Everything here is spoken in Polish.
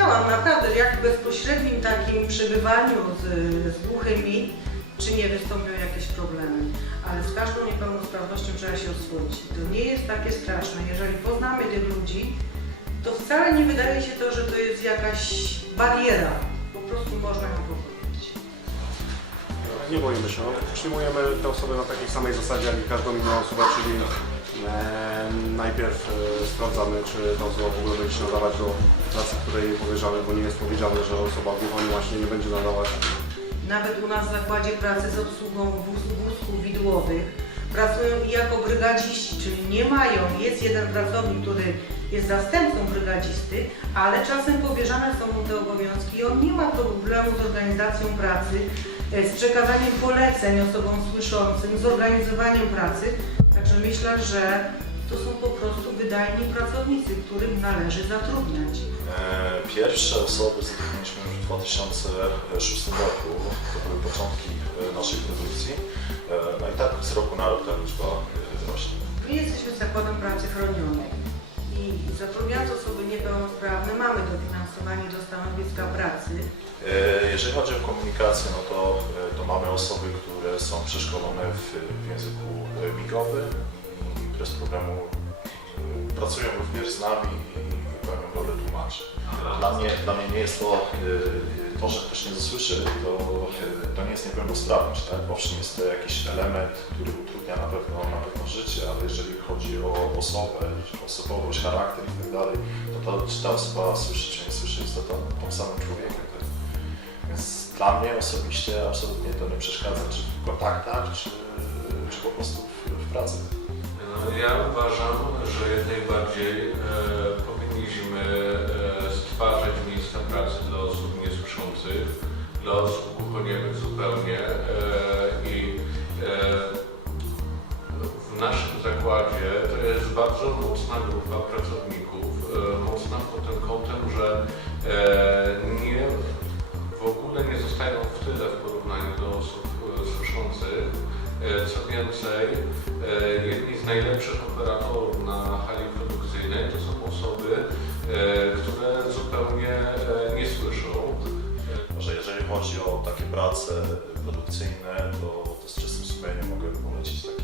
widziałam naprawdę, jak w bezpośrednim takim przebywaniu z, z głuchymi, czy nie wystąpią jakieś problemy. Ale z każdą niepełnosprawnością trzeba się oswoić. To nie jest takie straszne. Jeżeli poznamy tych ludzi, to wcale nie wydaje się to, że to jest jakaś bariera. Po prostu można ją pokonać. Nie boimy się. No, przyjmujemy te osoby na takiej samej zasadzie jak i każdą inną osobę, czyli e, najpierw e, sprawdzamy, czy ta osoba w ogóle będzie się nadawać do pracy, której jej powierzamy, bo nie jest powiedziane, że osoba głucha właśnie nie będzie nadawać. Nawet u nas w zakładzie pracy z obsługą wóz- wózków widłowych pracują jako brygadziści, czyli nie mają, jest jeden pracownik, który jest zastępcą brygadzisty, ale czasem powierzane są mu te obowiązki i on nie ma problemu z organizacją pracy, z przekazaniem poleceń osobom słyszącym, z organizowaniem pracy. Także myślę, że to są po prostu wydajni pracownicy, którym należy zatrudniać. E, Pierwsze osoby zatrudniliśmy już w 2006 roku, to były początki e, naszej produkcji. E, No i tak z roku na rok ta liczba e, rośnie. My jesteśmy zakładem pracy chronionej i zatrudniając osoby niepełnosprawne mamy dofinansowanie do stanowiska pracy. E, Jeżeli chodzi o komunikację, no to, e, to mamy osoby, które są przeszkolone w, w języku e, migowym i bez problemu pracują również z nami Dla mnie, dla mnie nie jest to, e, to, że ktoś nie zasłyszy, to, e, to nie jest niepełnosprawność. Tak? Owszem, jest to jakiś element, który utrudnia na pewno, na pewno życie, ale jeżeli chodzi o osobę, osobowość, charakter i tak dalej, to, to czy ta osoba słyszy, czy nie słyszy, jest to tą, tą samym człowiekiem. Tak? Więc dla mnie osobiście absolutnie to nie przeszkadza, czy w kontaktach, czy, czy po prostu w, w pracy. No, Ja uważam, że jak najbardziej e, powinniśmy e, stwarzać miejsca pracy dla osób niesłyszących, dla osób głuchoniemych zupełnie e, i e, w naszym zakładzie to jest bardzo mocna grupa pracowników, e, mocna pod tym kątem, że e, nie, w ogóle nie zostają w tyle w porównaniu do osób e, słyszących. E, Co więcej, e, jedni z najlepszych operatorów na hali produkcyjnej to są osoby, e, zupełnie e, nie słyszą. Że jeżeli chodzi o takie prace produkcyjne, to, to z czystym sumieniem mogę polecić taki